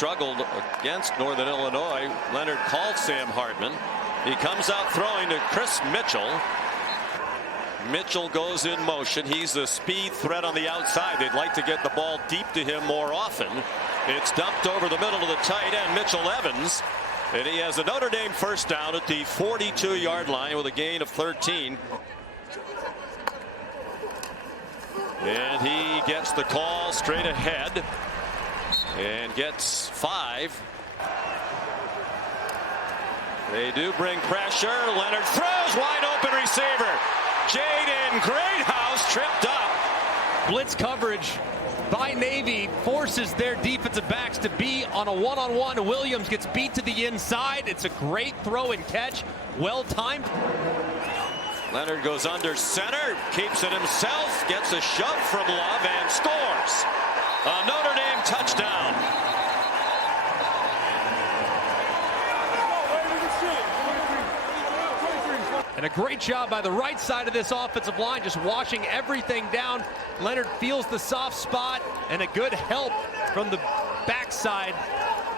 struggled against Northern Illinois. Leonard called Sam Hartman. He comes out throwing to Chris Mitchell. Mitchell goes in motion. He's the speed threat on the outside. They'd like to get the ball deep to him more often. It's dumped over the middle of the tight end, Mitchell Evans. And he has a Notre Dame first down at the 42-yard line with a gain of 13. And he gets the call straight ahead and gets 5. They do bring pressure. Leonard throws, wide open receiver. Jaden Greathouse tripped up. Blitz coverage by Navy forces their defensive backs to be on a one-on-one. Williams gets beat to the inside. It's a great throw and catch. Well timed. Leonard goes under center, keeps it himself, gets a shove from Love and scores. A Notre Dame touchdown. And a great job by the right side of this offensive line, just washing everything down. Leonard feels the soft spot, and a good help from the backside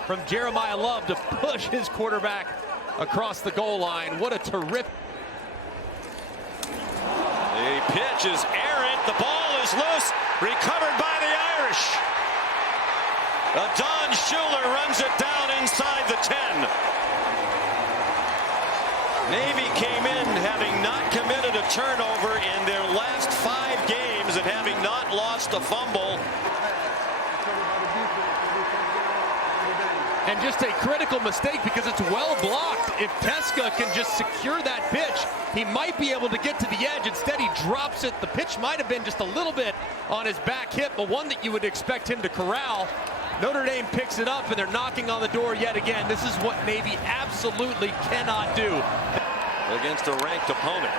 from Jeremiah Love to push his quarterback across the goal line. What a terrific. The pitch is errant. The ball is loose. Recovered by the Irish. Don Schuler runs it down inside the 10. Navy came in having not committed a turnover in their last 5 games and having not lost a fumble. And just a critical mistake because it's well blocked. If Teska can just secure that pitch, he might be able to get to the edge. Instead, he drops it. The pitch might have been just a little bit on his back hip, but one that you would expect him to corral. Notre Dame picks it up, and they're knocking on the door yet again. This is what Navy absolutely cannot do. Against a ranked opponent.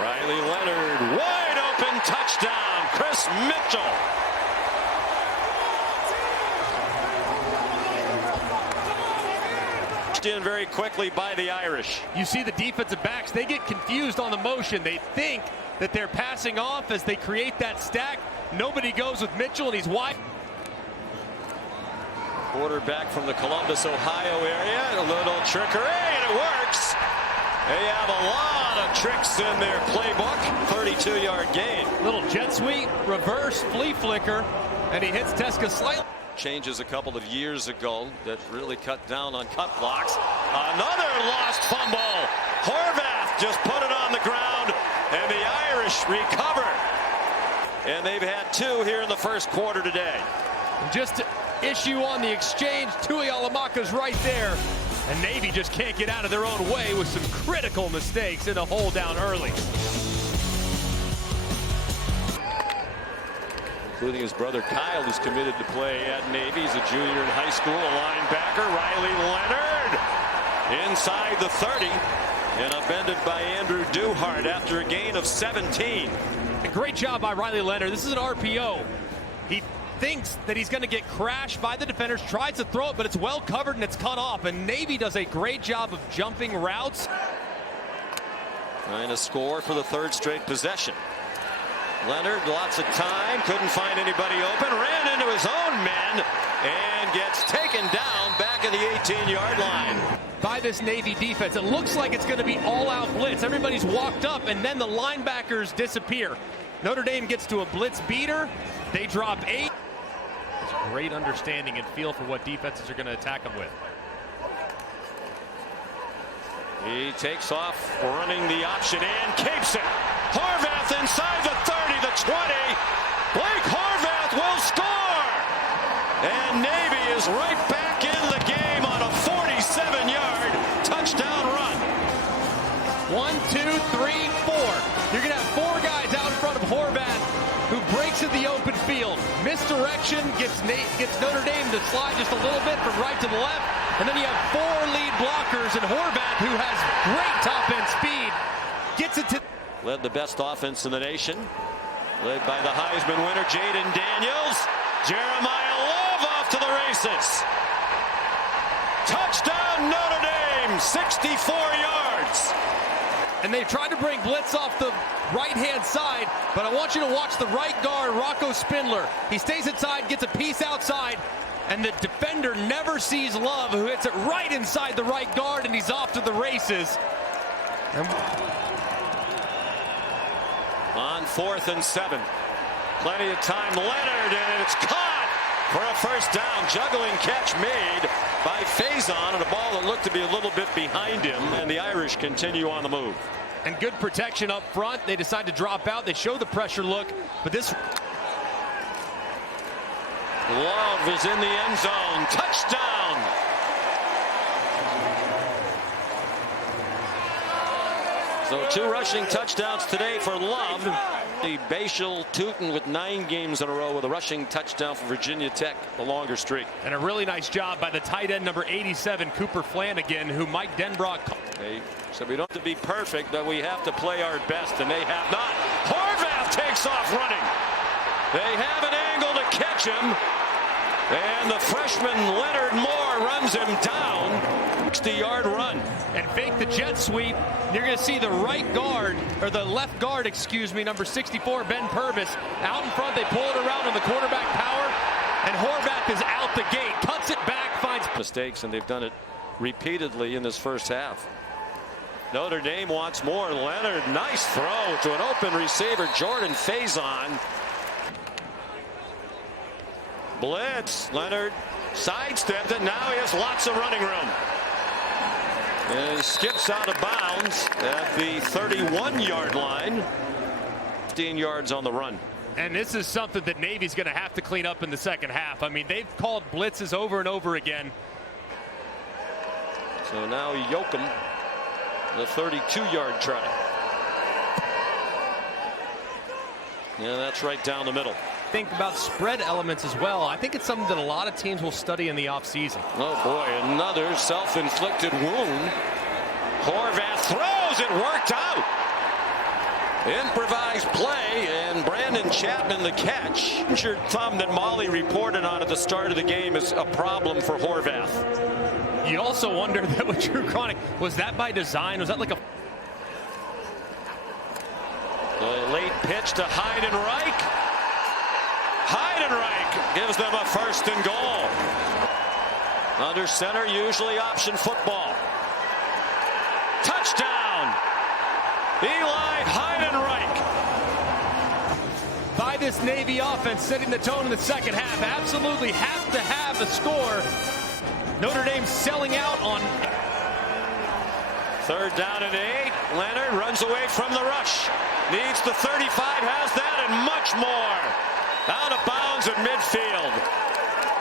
Riley Leonard, wide open touchdown. Chris Mitchell. In very quickly by the Irish. You see the defensive backs, they get confused on the motion. They think that they're passing off as they create that stack. Nobody goes with Mitchell, and he's wide. Quarterback from the Columbus, Ohio area. A little trickery, and it works. They have a lot of tricks in their playbook. 32-yard gain. Little jet sweep, reverse, flea flicker, and he hits Teska slightly. Changes a couple of years ago that really cut down on cut blocks. Another lost fumble. Horvath just put it on the ground, and the Irish recover. And they've had 2 here in the first quarter today. Just issue on the exchange. Tui Alamaka's right there. And Navy just can't get out of their own way with some critical mistakes in a hole down early. Including his brother Kyle, who's committed to play at Navy. He's a junior in high school, a linebacker. Riley Leonard inside the 30 and upended by Andrew Duhart after a gain of 17. A great job by Riley Leonard. This is an RPO. He thinks that he's going to get crashed by the defenders, tries to throw it, but it's well covered and it's cut off. And Navy does a great job of jumping routes. Trying to score for the 3rd straight possession. Leonard, lots of time, couldn't find anybody open, ran into his own men, and gets taken down back at the 18-yard line. By this Navy defense, it looks like it's going to be all-out blitz. Everybody's walked up, and then the linebackers disappear. Notre Dame gets to a blitz beater. They drop 8. It's a great understanding and feel for what defenses are going to attack them with. He takes off, running the option and keeps it. Horvath inside the 30, the 20. Blake Horvath will score. And Navy is right back in the game on a 47-yard touchdown run. 1, 2, 3, 4. You're going to have 4 guys out in front of Horvath who breaks in the open field. Misdirection gets Notre Dame to slide just a little bit from right to the left. And then you have 4 lead blockers, and Horvath, who has great top-end speed, gets it to... Led the best offense in the nation. Led by the Heisman winner, Jaden Daniels. Jeremiah Love off to the races. Touchdown, Notre Dame, 64 yards. And they've tried to bring blitz off the right-hand side, but I want you to watch the right guard, Rocco Spindler. He stays inside, gets a piece outside, And the defender never sees Love, who hits it right inside the right guard, and he's off to the races. On 4th and 7. Plenty of time. Leonard, and it's caught for a first down. Juggling catch made by Faison on a ball that looked to be a little bit behind him, and the Irish continue on the move. And good protection up front. They decide to drop out. They show the pressure look, but this... Love is in the end zone. Touchdown! So 2 rushing touchdowns today for Love. The Bashal Tootin with 9 games in a row with a rushing touchdown for Virginia Tech, the longer streak. And a really nice job by the tight end number 87, Cooper Flanagan, who Mike Denbrock... So we don't have to be perfect, but we have to play our best, and they have not. Horvath takes off running. They have an angle to catch him. And the freshman Leonard Moore runs him down. 60-yard run. And fake the jet sweep. You're going to see the right guard, or the left guard, excuse me, number 64, Ben Purvis. Out in front, they pull it around on the quarterback power. And Horvath is out the gate. Cuts it back, finds... mistakes, and they've done it repeatedly in this first half. Notre Dame wants more. Leonard, nice throw to an open receiver, Jordan Faison. Blitz. Leonard sidestepped it. Now he has lots of running room. And he skips out of bounds at the 31-yard line. 15 yards on the run. And this is something that Navy's going to have to clean up in the second half. I mean, they've called blitzes over and over again. So now Yoakum, the 32-yard try. Yeah, that's right down the middle. Think about spread elements as well. I think it's something that a lot of teams will study in the offseason. Oh boy, another self-inflicted wound. Horvath throws, it worked out. Improvised play, and Brandon Chapman the catch. Injured thumb that Molly reported on at the start of the game is a problem for Horvath. You also wonder that with Drew Cronic, was that by design? Was that like a... The late pitch to Heidenreich. Heidenreich gives them a 1st and goal. Under center, usually option football. Touchdown! Eli Heidenreich. By this Navy offense, setting the tone in the second half. Absolutely have to have a score. Notre Dame selling out on... 3rd down and 8. Leonard runs away from the rush. Needs the 35, has that, and much more. Out of bounds at midfield.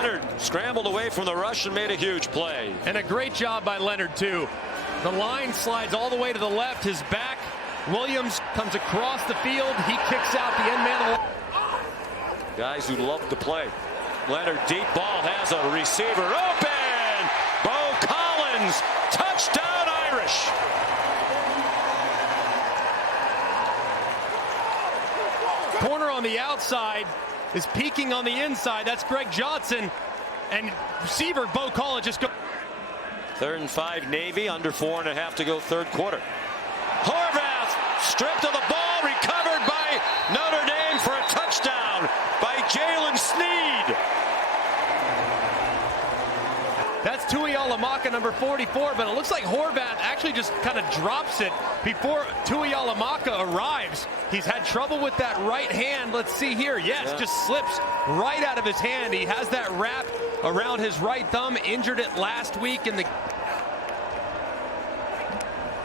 Leonard scrambled away from the rush and made a huge play. And a great job by Leonard, too. The line slides all the way to the left. His back. Williams comes across the field. He kicks out the end man. Guys who love to play. Leonard, deep ball, has a receiver open. Bo Collins, touchdown Irish. Corner on the outside is peeking on the inside. That's Greg Johnson. And receiver Bo Collins just go. 3rd and 5 Navy, under 4.5 to go 3rd quarter. Horvath stripped of the ball, recovered by Notre Dame for a touchdown by Jalen Sneed. That's Tuialamaka, number 44, but it looks like Horvath actually just kind of drops it before Tuialamaka arrives. He's had trouble with that right hand. Let's see here. Yes, just slips right out of his hand. He has that wrap around his right thumb. Injured it last week in the...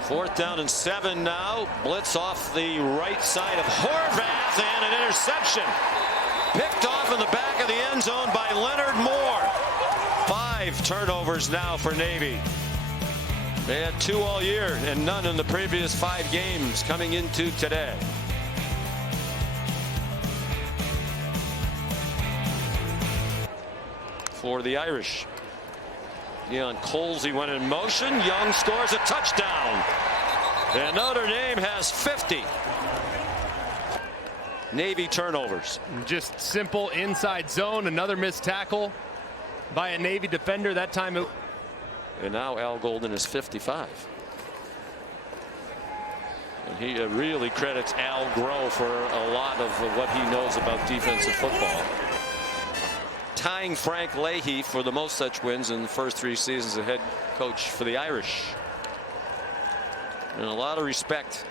4th down and 7 now. Blitz off the right side of Horvath, and an interception. Picked off in the back of the end zone by Leonard Moore. 5 turnovers now for Navy. They had 2 all year and none in the previous 5 games coming into today. For the Irish. Deion Colsey went in motion. Young scores a touchdown. And Notre Dame has 50. Navy turnovers. Just simple inside zone. Another missed tackle by a Navy defender. That time it... And now Al Golden is 55. And he really credits Al Groh for a lot of what he knows about defensive football. tying Frank Leahy for the most such wins in the first 3 seasons as head coach for the Irish. And a lot of respect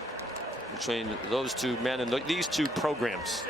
between those two men and these two programs.